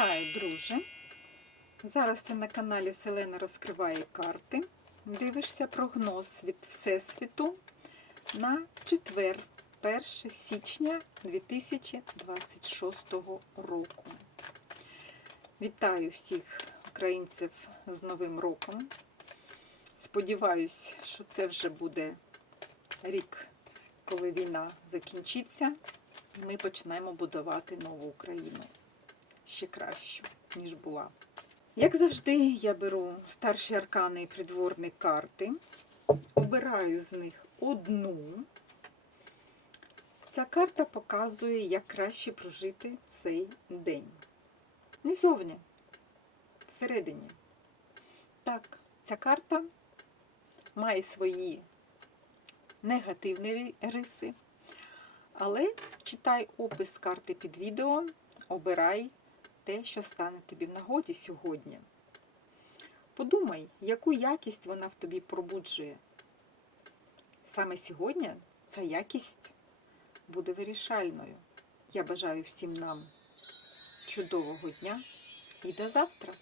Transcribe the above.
Вітаю, друже! Зараз ти на каналі Селена розкриває карти. Дивишся прогноз від Всесвіту на четвер, 1 січня 2026 року. Вітаю всіх українців з Новим роком. Сподіваюсь, що це вже буде рік, коли війна закінчиться, і ми почнемо будувати нову Україну ще кращу, ніж була. Як завжди, я беру старші аркани і придворні карти, обираю з них одну. Ця карта показує, як краще прожити цей день. Не зовні, всередині. Так, ця карта має свої негативні риси, але читай опис карти під відео, обирай те, що стане тобі в нагоді сьогодні. Подумай, яку якість вона в тобі пробуджує. Саме сьогодні ця якість буде вирішальною. Я бажаю всім нам чудового дня і до завтра!